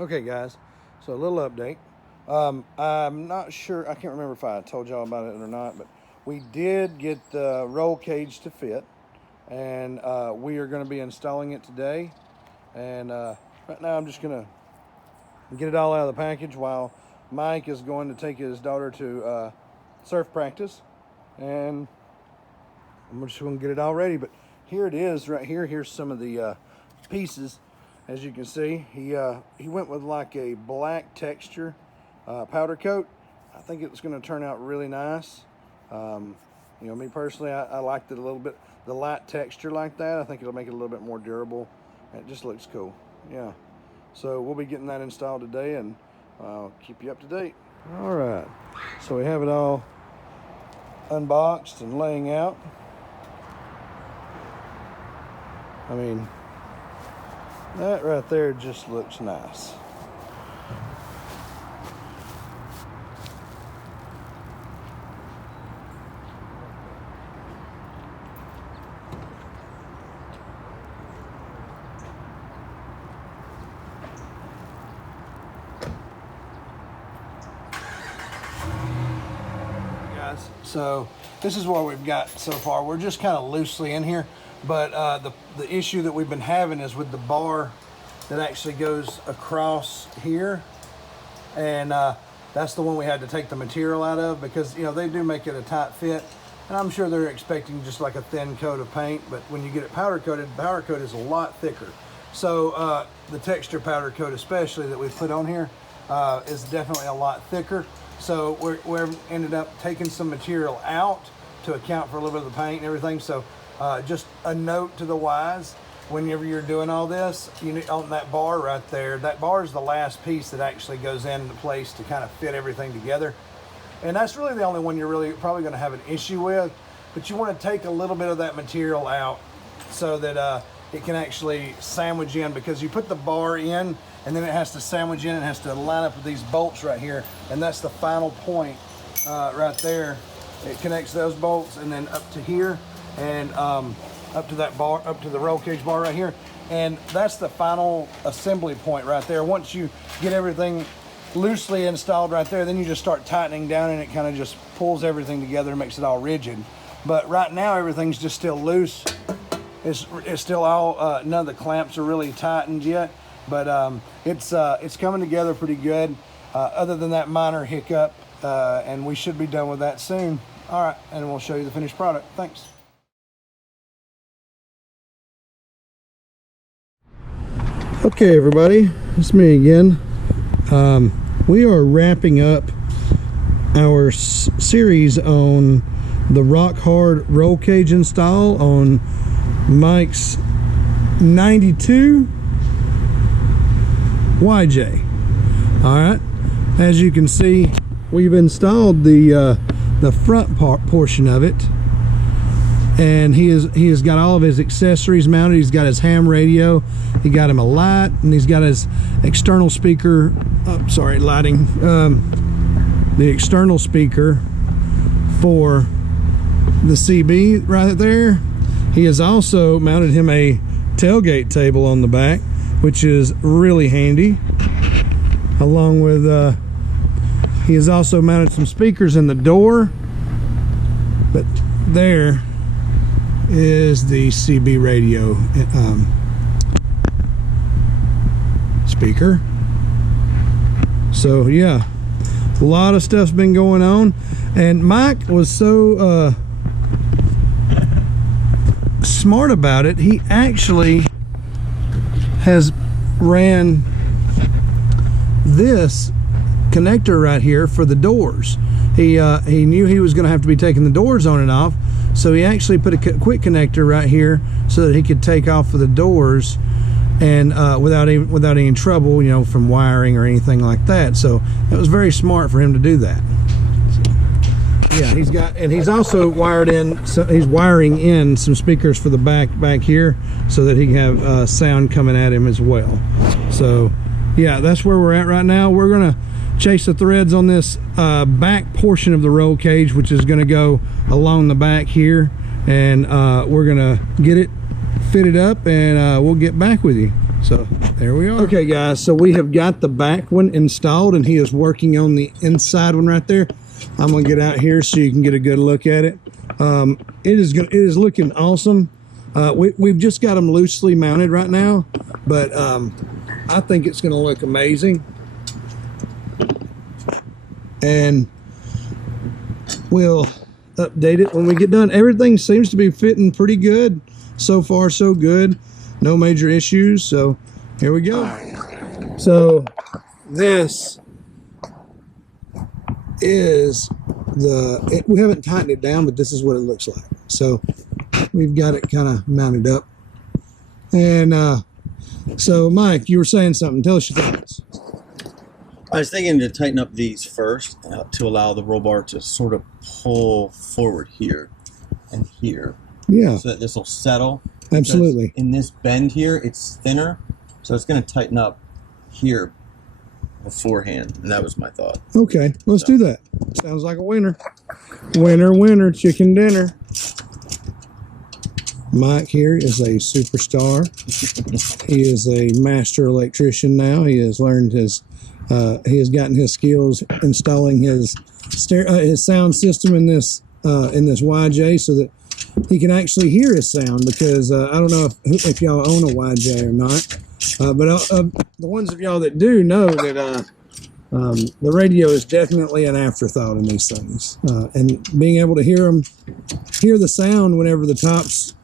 Okay guys, so a little update. I'm not sure, I can't remember if I told y'all about it or not, but we did get the roll cage to fit, and we are going to be installing it today. And right now I'm just going to get it all out of the package while Mike is going to take his daughter to surf practice, and I'm just going to get it all ready. But here it is right here. Here's some of the pieces. As you can see, he went with like a black texture powder coat. I think it's going to turn out really nice. You know, me personally, I liked it a little bit, the light texture like that. I think it'll make it a little bit more durable. It just looks cool. Yeah. So we'll be getting that installed today, and I'll keep you up to date. All right. So we have it all unboxed and laying out. I mean, that right there just looks nice. Guys, so this is what we've got so far. We're just kind of loosely in here. But the issue that we've been having is with the bar that actually goes across here, and that's the one we had to take the material out of, because you know they do make it a tight fit, and I'm sure they're expecting just like a thin coat of paint, but when you get it powder coated, powder coat is a lot thicker. So the texture powder coat especially that we put on here is definitely a lot thicker. So we're ended up taking some material out to account for a little bit of the paint and everything. So just a note to the wise, whenever you're doing all this, you need, on that bar right there, that bar is the last piece that actually goes into place to kind of fit everything together. And that's really the only one you're really probably going to have an issue with. But you want to take a little bit of that material out so that it can actually sandwich in, because you put the bar in and then it has to sandwich in and has to line up with these bolts right here. And that's the final point right there. It connects those bolts and then up to here, and up to that bar, up to the roll cage bar right here. And that's the final assembly point right there. Once you get everything loosely installed right there, then you just start tightening down, and it kind of just pulls everything together and makes it all rigid. But right now everything's just still loose. It's still all, none of the clamps are really tightened yet, but it's coming together pretty good, other than that minor hiccup, and we should be done with that soon. All right, and we'll show you the finished product. Thanks. Okay, everybody, it's me again. We are wrapping up our series on the RockHard Roll Cage install on Mike's 92 YJ. All right, as you can see, we've installed the front portion of it, and he has got all of his accessories mounted. He's got his ham radio, he got him a light, and he's got his external speaker, lighting, the external speaker for the CB right there. He has also mounted him a tailgate table on the back, which is really handy, along with he has also mounted some speakers in the door. But there is the CB radio speaker. So yeah, a lot of stuff's been going on, and Mike was so smart about it. He actually has ran this connector right here for the doors. He knew he was going to have to be taking the doors on and off, so he actually put a quick connector right here so that he could take off of the doors, and without any trouble, you know, from wiring or anything like that. So it was very smart for him to do that. Yeah, he's also wired in. So he's wiring in some speakers for the back here, so that he can have sound coming at him as well. So yeah, that's where we're at right now. We're gonna chase the threads on this back portion of the roll cage, which is going to go along the back here, and we're gonna get it fitted up, and we'll get back with you. So There we are. Okay, guys, so we have got the back one installed, and he is working on the inside one right there. I'm gonna get out here so you can get a good look at it. It is looking awesome. We've just got them loosely mounted right now, but I think it's gonna look amazing. And we'll update it when we get done. Everything seems to be fitting pretty good. So far, so good. No major issues. So here we go. So this is we haven't tightened it down, but this is what it looks like. So we've got it kind of mounted up. And so Mike, you were saying something. Tell us your thoughts. I was thinking to tighten up these first to allow the roll bar to sort of pull forward here and here. Yeah. So that this will settle. Absolutely. In this bend here, it's thinner, so it's going to tighten up here beforehand, and that was my thought. Okay, let's do that. Sounds like a winner. Winner, winner, chicken dinner. Mike here is a superstar. He is a master electrician now. He has learned his, he has gotten his skills installing his sound system in this YJ so that he can actually hear his sound, because I don't know if y'all own a YJ or not, but the ones of y'all that do know that the radio is definitely an afterthought in these things, and being able to hear the sound whenever the top's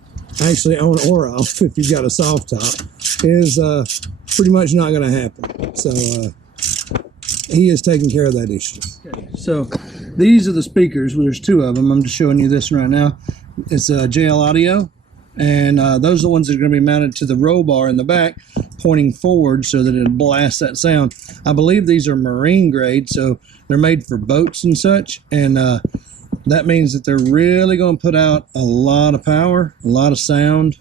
actually on or off, if you've got a soft top, is pretty much not going to happen. So he is taking care of that issue. Okay, so these are the speakers. Well, there's two of them. I'm just showing you this right now. It's JL Audio, and those are the ones that are going to be mounted to the roll bar in the back, pointing forward so that it blasts that sound. I believe these are marine grade, so they're made for boats and such, and that means that they're really going to put out a lot of power, a lot of sound.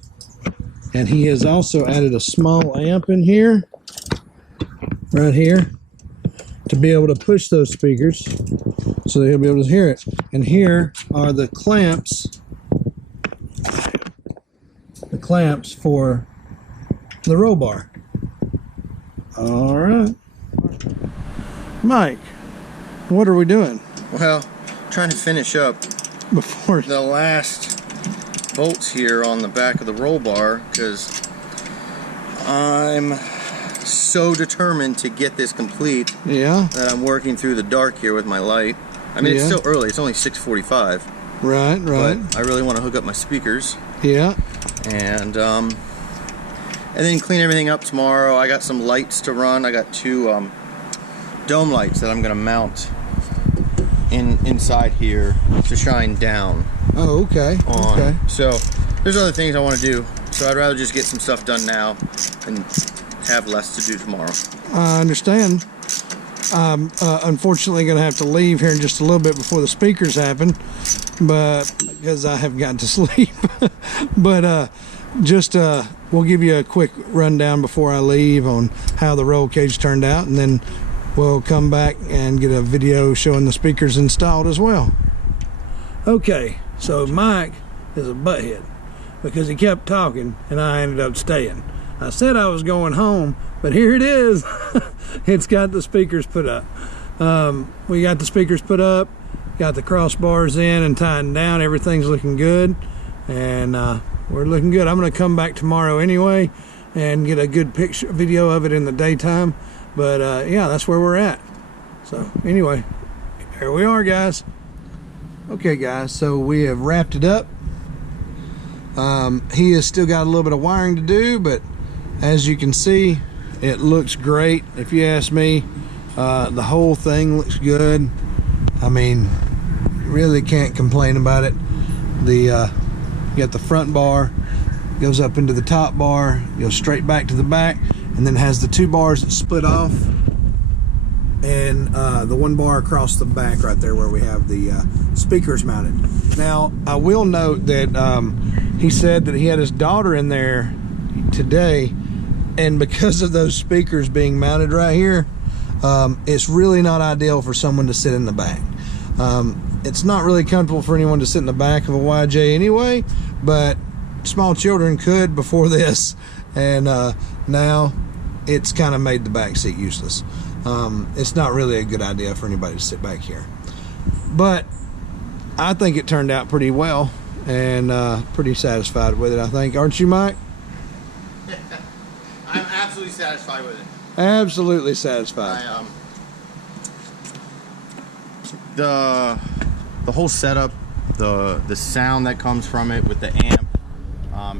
And he has also added a small amp in here, right here, to be able to push those speakers so that he'll be able to hear it. And here are the clamps for the roll bar. All right, Mike, what are we doing? Well, trying to finish up Before the last bolts here on the back of the roll bar, because I'm so determined to get this complete. Yeah. That I'm working through the dark here with my light. I mean, it's still early. It's only 6:45. Right. But I really want to hook up my speakers. Yeah. And then clean everything up tomorrow. I got some lights to run. I got two dome lights that I'm going to mount inside here to shine down. Oh, okay. Okay. So there's other things I want to do. So I'd rather just get some stuff done now and have less to do tomorrow. I understand. I'm unfortunately going to have to leave here in just a little bit before the speakers happen, but because I have gotten to sleep. But we'll give you a quick rundown before I leave on how the roll cage turned out, and then we'll come back and get a video showing the speakers installed as well. Okay, so Mike is a butthead because he kept talking and I ended up staying. I said I was going home, but here it is. It's got the speakers put up. We got the speakers put up, got the crossbars in and tightened down. Everything's looking good, and we're looking good. I'm going to come back tomorrow anyway and get a good video of it in the daytime. But yeah, that's where we're at. So anyway, here we are, guys. Okay, guys, so we have wrapped it up. He has still got a little bit of wiring to do, but as you can see, it looks great. If you ask me, the whole thing looks good. I mean, really can't complain about it. You got the front bar, goes up into the top bar, goes straight back to the back, and then has the two bars that split off, and the one bar across the back right there where we have the speakers mounted. Now, I will note that he said that he had his daughter in there today, and because of those speakers being mounted right here, it's really not ideal for someone to sit in the back. It's not really comfortable for anyone to sit in the back of a YJ anyway, but small children could before this, and now it's kind of made the back seat useless. It's not really a good idea for anybody to sit back here. But I think it turned out pretty well, and pretty satisfied with it, I think. Aren't you, Mike? I'm absolutely satisfied with it. Absolutely satisfied. The whole setup, the sound that comes from it with the amp,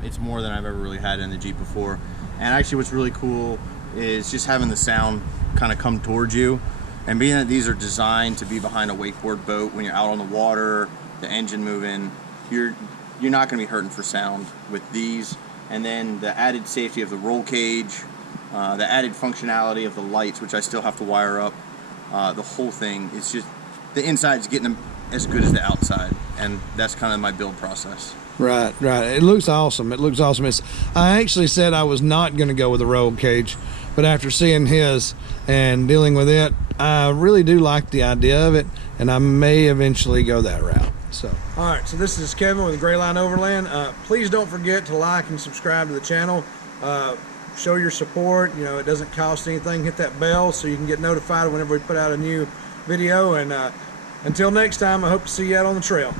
it's more than I've ever really had in the Jeep before. And actually what's really cool is just having the sound kind of come towards you, and being that these are designed to be behind a wakeboard boat when you're out on the water, the engine moving, you're not going to be hurting for sound with these. And then the added safety of the roll cage, the added functionality of the lights, which I still have to wire up, the whole thing, it's just, the inside's getting them as good as the outside, and that's kind of my build process. Right. It looks awesome. It looks awesome. I actually said I was not going to go with a roll cage, but after seeing his and dealing with it, I really do like the idea of it, and I may eventually go that route. So, all right, so this is Kevin with Gray Line Overland. Please don't forget to like and subscribe to the channel. Show your support. You know, it doesn't cost anything. Hit that bell so you can get notified whenever we put out a new video. And until next time, I hope to see you out on the trail.